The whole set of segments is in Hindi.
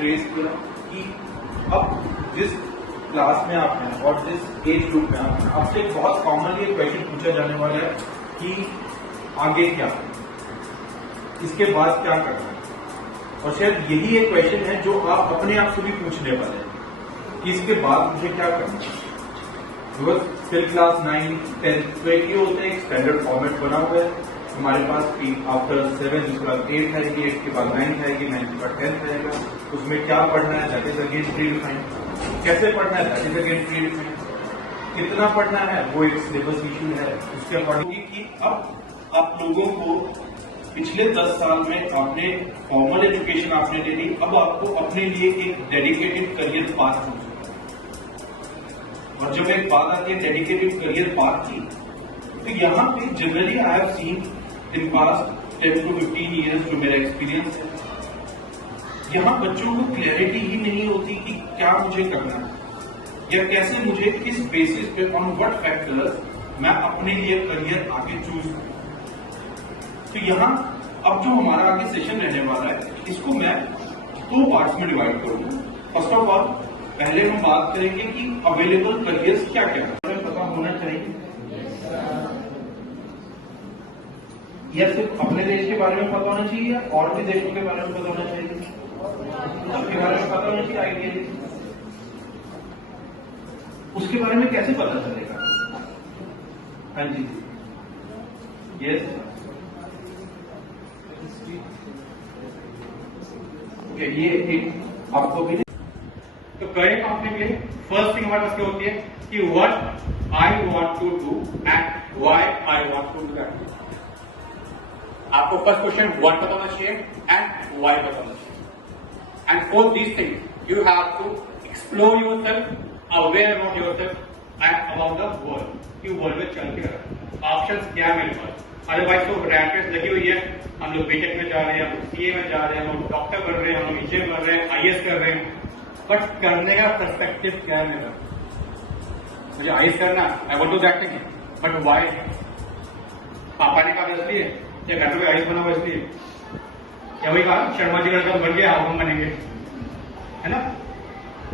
ट्रेस किया कि अब जिस क्लास में आप हैं और जिस एज ग्रुप में आप हैं, आपसे बहुत कॉमनली एक क्वेश्चन पूछा जाने वाला है कि आगे क्या, इसके बाद क्या करना है। और शायद यही एक क्वेश्चन है जो आप अपने आप से भी पूछने वाले हैं कि इसके बाद मुझे क्या करना है। बिकॉज फिर क्लास 9, 10, 20 होते हैं, एक स्टैंडर्ड फॉर्मेट बना हुआ है हमारे पास कि आफ्टर 7 उसके बाद 8 आएगी, 8 के बाद 9 आएगी, 9 के बाद 10 आएगा। उसमें क्या पढ़ना है that is again pre defined, कैसे पढ़ना है that is again pre defined, कितना पढ़ना है वो एक सिलेबस इशू है। उसके अकॉर्डिंग कि अब आप लोगों को पिछले 10 साल में आपने फॉर्मल एजुकेशन आपने ले ली, अब आपको अपने लिए एक डेडिकेटेड करियर पाथ चूज करना है। और जब एक बात आती है डेडिकेटेड करियर पाथ की, तो यहाँ पे generally I have seen in past 10 to 15 years जो मेरा एक्सपीरियंस है, यहाँ बच्चों को क्लैरिटी ही नहीं होती कि क्या मुझे करना है या कैसे मुझे किस बेसिस पे ऑन व्हाट फैक्टर्स मैं अपने लिए करियर आगे चूज करूं। तो यहाँ अब जो हमारा आगे सेशन रहने वाला है इसको मैं 2 पार्ट्स में डिवाइड करूंगा। फर्स्ट ऑफ ऑल पहले हम बात करेंगे कि अवेलेबल करियर्स क्या क्या है, पता होना चाहिए या सिर्फ अपने देश के बारे में पता होना चाहिए या और भी देशों के बारे में पता होना चाहिए, सबके बारे में पता होना चाहिए आइडिया। उसके बारे में कैसे पता चलेगा? हाँ जी, यस ओके, ये एक आपको भी। तो करेक्ट आपने के फर्स्ट थिंग हमारे पास क्या होती है कि what I want to do and why I want to do that. आपको फर्स्ट क्वेश्चन व्हाट पता होना चाहिए एंड व्हाई पता होना चाहिए। And for this thing you have to explore yourself, aware about yourself and about the world कि वर्ल्ड में चल क्या रहा है, ऑप्शंस क्या है मेरे पास। अदरवाइज तो रैट रेस लगी हुई है, हम लोग बीटेक में जा रहे हैं, हम लोग सीए में जा रहे हैं, हम लोग डॉक्टर कर रहे हैं, हम लोग इंजीनियर कर रहे हैं, आईएएस कर रहे हैं, बट करने का पर्सपेक्टिव क्या है मेरा? मुझे आईएएस करना, I want to that thing, but why? पापा ने कहा इसलिए या घर में आईएएस बना हुआ इसलिए, या वही कहा शर्मा जी लड़का बन गया हम बनेंगे, है ना?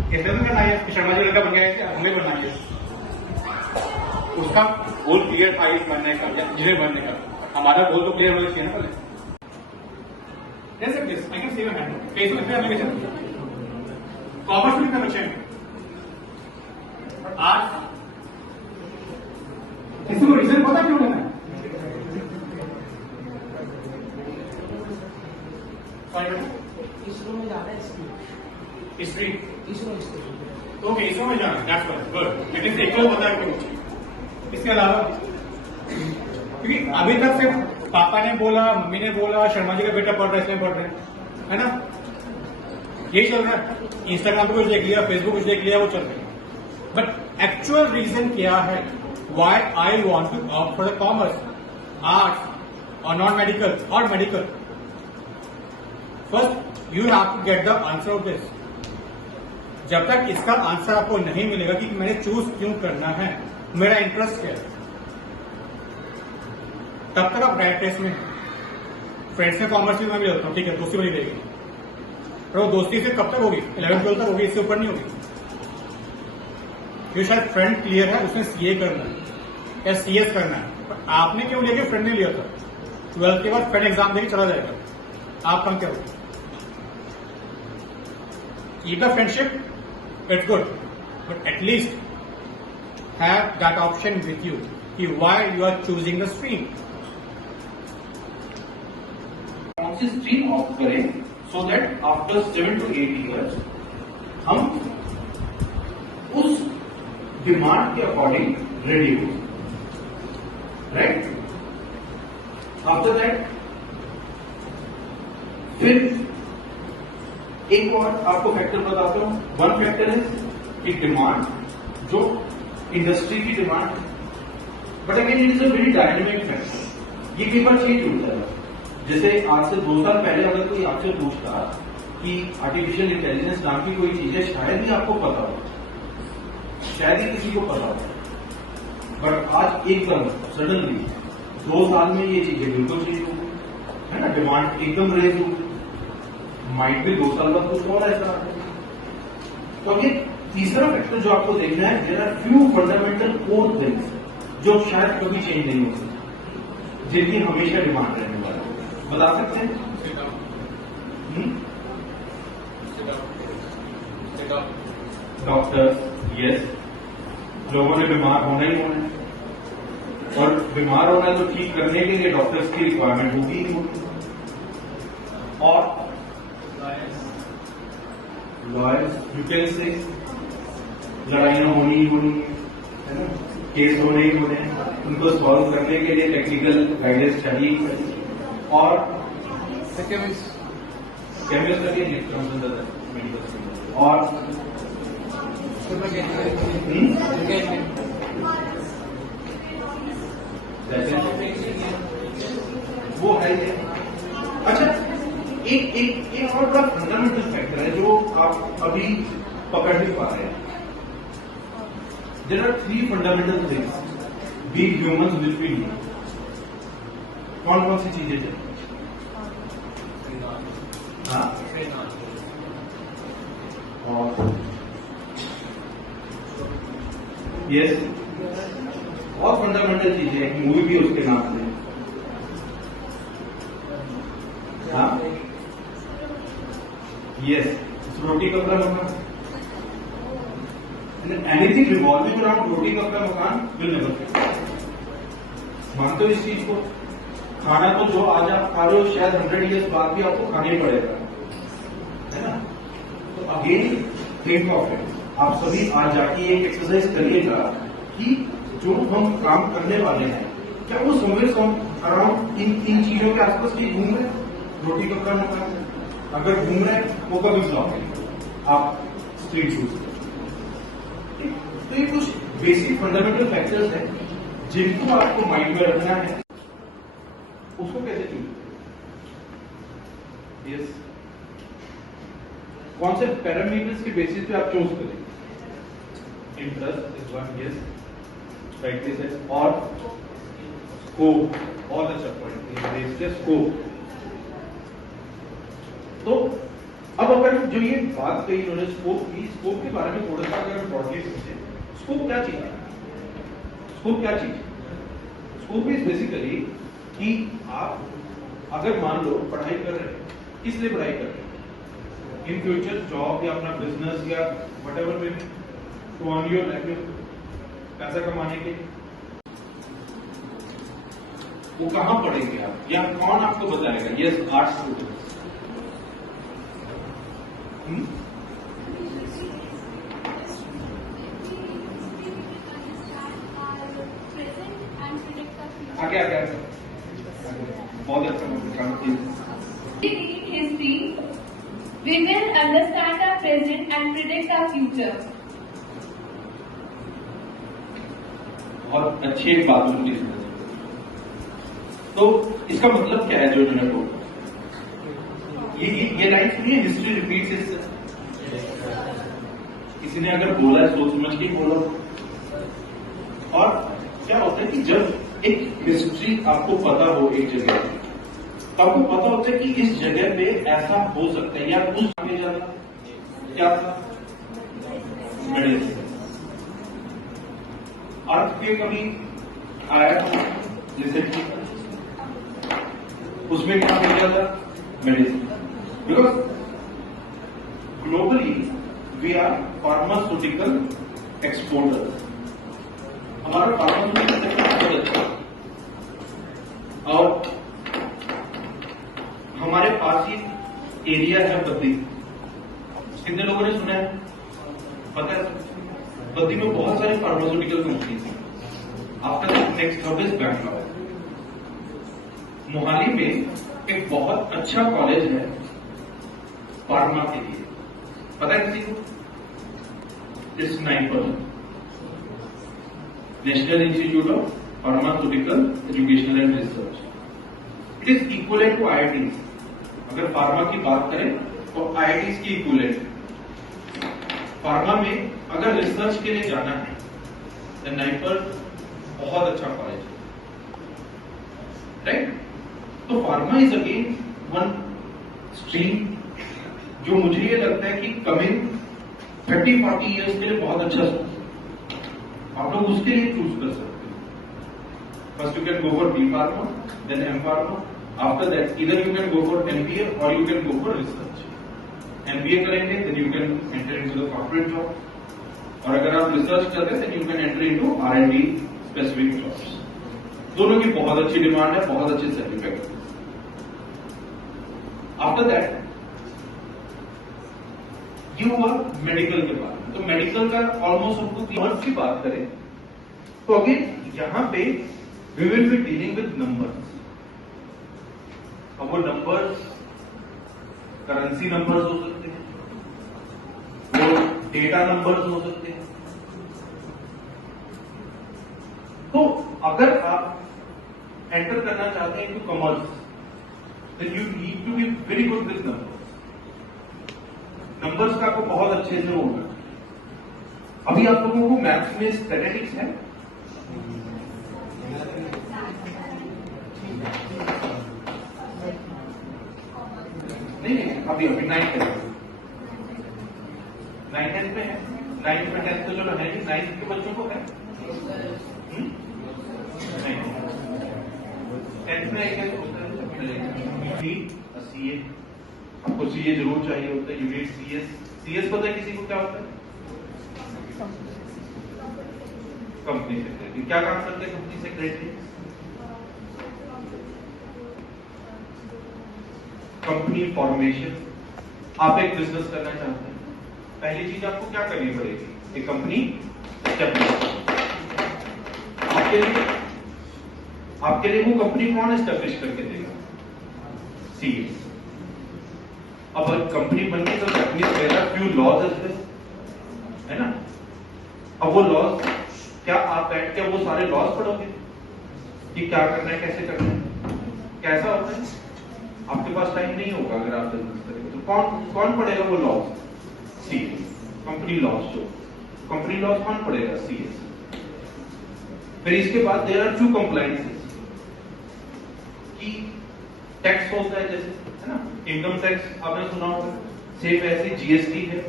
ऐसे नहीं करना है कि शर्मा जी लड़का बन गया हमें बनना है। उसका गोल क्लियर था आईएएस बनने का या इंजीनियर बनने का, हमारा गोल तो क्लियर होना चाहिए ना पहले। I can see your hand, कैसे लिखते एप्लीकेशन कॉमर्स में कितने बच्चे हैं? आज किसी को रीजन पता क्यों लेना है? इसरो में जाना है, हिस्ट्री इसरो ओके, इसरो में जाना, दैट्स व्हाट गुड। लेकिन एक तो पता है क्यों? इसके अलावा क्योंकि अभी तक सिर्फ पापा ने बोला, मम्मी ने बोला, शर्मा जी का बेटा पढ़ रहा है इसलिए पढ़ रहे हैं, है ना? यही चल रहा है। इंस्टाग्राम पे कुछ देख लिया, फेसबुक कुछ देख लिया, वो चल रहा है। बट एक्चुअल रीजन क्या है why I want to opt for the commerce, arts और नॉन मेडिकल और medical? First you have to get the answer of this. जब तक इसका आंसर आपको नहीं मिलेगा कि मैंने चूज क्यों करना है, मेरा इंटरेस्ट क्या है, तब तक आप रैट रेस में। फ्रेंड्स में कॉमर्स में मैं भी होता हूँ, ठीक है, दोस्ती बनी रहेगी, पर वो दोस्ती से कब तक होगी? 11-12 तक होगी, इससे ऊपर नहीं होगी। क्योंकि शायद फ्रेंड क्लियर है, उसने सीए करना है या सीएस करना है, पर आपने क्यों लेके फ्रेंड ने लिया था? 12th के बाद फ्रेंड एग्जाम देके चला जाएगा, आप कम क्या होगा? Keep the friendship, it's good, but at least have that option with you कि why you are choosing the stream। कौन सी स्ट्रीम ऑप्ट करें so that after 7 to 8 years हम उस डिमांड के अकॉर्डिंग रेडी हो, राइट? आफ्टर दैट फिर एक और आपको फैक्टर बताता हूं। वन फैक्टर है कि डिमांड, जो इंडस्ट्री की demand, but again it is a very dynamic factor, ये कई बार चेंज होता है। जैसे आज से 2 साल पहले अगर कोई आपसे पूछता कि आर्टिफिशियल इंटेलिजेंस नाम की कोई चीज है, शायद ही आपको पता हो, शायद ही किसी को पता हो, बट आज एकदम सडनली 2 साल में ये चीजें बिल्कुल चेंज हो गई, है ना? डिमांड एकदम रेज हो गई, माइट भी 2 साल बाद कुछ और ऐसा आता है। तो ये तीसरा फैक्टर जो आपको देखना है, there are few fundamental core things जो शायद कभी चेंज नहीं हो सकती, जिनकी हमेशा डिमांड रहने वाला है। बता सकते हैं? डॉक्टर, यस, लोगों ने बीमार होना ही होना है, और बीमार होना है तो ठीक करने के लिए डॉक्टर्स की रिक्वायरमेंट होगी ही होगी। और लॉयर्स, यू कैन से लड़ाइयाँ होनी ही होनी है ना, केस होने ही होने हैं, उनको सॉल्व करने के लिए टेक्निकल गाइडेंस चाहिए ही चाहिए। और केमिस्ट करिए और वो है ये। अच्छा, एक और बड़ा फंडामेंटल फैक्टर है जो आप अभी पकड़ नहीं पा रहे हैं। There are 3 fundamental things we humans which we need. कौन कौन सी चीजें चाहिए? हाँ, और यस, बहुत फंडामेंटल चीजें, एक मूवी भी उसके नाम से। हाँ, यस, रोटी कपड़ा मकान, एनीथिंग रिवॉल्विंग अराउंड रोटी कपड़ा मकान विल नेवर फेल। मानते हो इस चीज को? खाना तो जो आज आप खा रहे हो शायद 100 ईयर्स बाद भी आपको खाना ही पड़ेगा, है ना? तो अगेन थिंक ऑफ इट। आप सभी आज जाके एक एक्सरसाइज करिएगा कि जो हम काम करने वाले हैं, क्या वो समवेयर अराउंड इन 3 चीजों के आसपास भी घूम रहे हैं? रोटी कपड़ा मकान, अगर घूम रहे हैं वो कभी फ्लॉप है, आप स्ट्रीट शूज। तो ये कुछ बेसिक फंडामेंटल फैक्टर्स हैं जिनको आपको माइंड में रखना है। उसको कैसे चूज? यस, कौन से पैरामीटर्स के बेसिस पे आप चूज करें? Interest is one, yes, practice है, और स्कोप, बहुत अच्छा पॉइंट, स्कोप। तो अब अगर जो ये बात कही उन्होंने स्कोप की, स्कोप के बारे में थोड़ा सा अगर ब्रॉडली समझे, स्कोप क्या चीज है? स्कोप क्या चीज? स्कोप इज बेसिकली कि आप अगर मान लो पढ़ाई कर रहे हैं, किस लिए पढ़ाई कर रहे हैं? इन फ्यूचर जॉब या अपना बिजनेस या व्हाटएवर में, टू अर्न योर लाइवलीहुड, पैसा कमाने के। वो कहां पढ़ेंगे आप, या कौन आपको बताएगा? Yes, arts students. आगे आगे आगे, बहुत अच्छा। History, we will understand our present and predict our future. बहुत अच्छी एक बात उनकी। तो इसका मतलब क्या है जो उन्होंने बोला? ये लाइन सुनिए, हिस्ट्री रिपीट्स इटसेल्फ। किसी ने अगर बोला है सोच समझ के बोलो। और क्या होता है कि जब एक हिस्ट्री आपको पता हो एक जगह, तो आपको पता होता है कि इस जगह पे ऐसा हो सकता है, या उस आगे जाता क्या था? मेडिसिन। अर्थ के कभी आया रिसेंटली, उसमें क्या हो गया था? Medicine. Because globally we are pharmaceutical exporters. हमारा फार्मास्यूटिकल सेक्टर बहुत अच्छा है, और हमारे पास ही एरिया है बद्दी। कितने लोगों ने सुना है? पता है, बद्दी में बहुत सारे फार्मास्यूटिकल कंपनीज हैं। After next hub is Bangalore. Mohali में एक बहुत अच्छा कॉलेज है फार्मा के लिए, पता है किसी को? It's NIPER, National Institute of Pharmaceutical Educational and Research. It is equivalent to IITs। अगर फार्मा की बात करें तो IITs की इक्वलेंट। फार्मा में अगर रिसर्च के लिए जाना है तो नाइपर बहुत अच्छा कॉलेज है, राइट? तो pharma is again one stream जो मुझे ये लगता है कि कमिंग 30-40 ईयर्स के लिए बहुत अच्छा सोर्स है, आप लोग उसके लिए चूज कर सकते हो। First you can go for B pharma, then M pharma, after that इधर you can go for MBA और you can go for research. MBA करेंगे then you can enter into the corporate job, और अगर आप रिसर्च करते हैं then you can enter into R&D specific jobs. दोनों की बहुत अच्छी डिमांड है, बहुत अच्छे सर्टिफिकेट। आफ्टर दैट ये हुआ मेडिकल के बारे में। तो मेडिकल का ऑलमोस्ट हमको कॉमर्स की बात करें तो अगेन यहां पे we will be dealing with numbers. अब वो नंबर्स करेंसी नंबर्स हो सकते हैं, वो डेटा नंबर्स हो सकते हैं। तो अगर आप एंटर करना चाहते हैं into commerce then you need to be very good with numbers. Numbers का आपको बहुत अच्छे से होगा। अभी आप लोगों को मैथ्स में स्टैटिस्टिक्स है, नहीं अभी 9th में है। 9th में 10th तो चलो है, 9th के बच्चों को है, 10th में एक सीए, आपको सीए जरूर चाहिए होता है। यूनिट सीएस पता है किसी को क्या होता है? Company secretary. क्या काम करते हैं कंपनी सेक्रेटरी? Company formation. आप एक बिजनेस करना चाहते हैं, पहली चीज आपको क्या करनी पड़ेगी? एक कंपनी एस्टेब्लिश। आपके लिए वो कंपनी कौन एस्टेब्लिश करके देगा? सीएस। अब कंपनी बन गई तो that means there are few laws as well, है ना? अब वो लॉज क्या आप बैठ के वो सारे लॉज पढ़ोगे कि क्या करना है, कैसे करना है, कैसा होता है? आपके पास टाइम नहीं होगा अगर आप बिजनेस करेंगे तो कौन पढ़ेगा वो लॉज? सीएस। कंपनी लॉज, जो कंपनी लॉज कौन पढ़ेगा? सीएस। फिर इसके बाद देयर आर टू कंप्लायंसेस कि टैक्स होता है, जैसे है ना इनकम टैक्स आपने सुना होगा, सेम ऐसे जीएसटी है।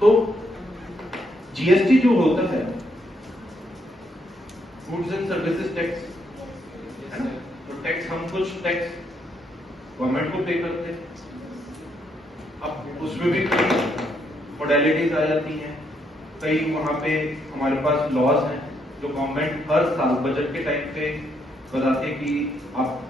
तो जीएसटी जो होता है गुड्स एंड सर्विसेज टैक्स, है ना? तो टैक्स हम कुछ टैक्स गवर्नमेंट को पे करते हैं। अब उसमें भी कई मॉडलिटीज आ जाती हैं, कई वहां पे हमारे पास लॉज हैं जो गवर्नमेंट हर साल बजट के टाइम पे बताते हैं कि आप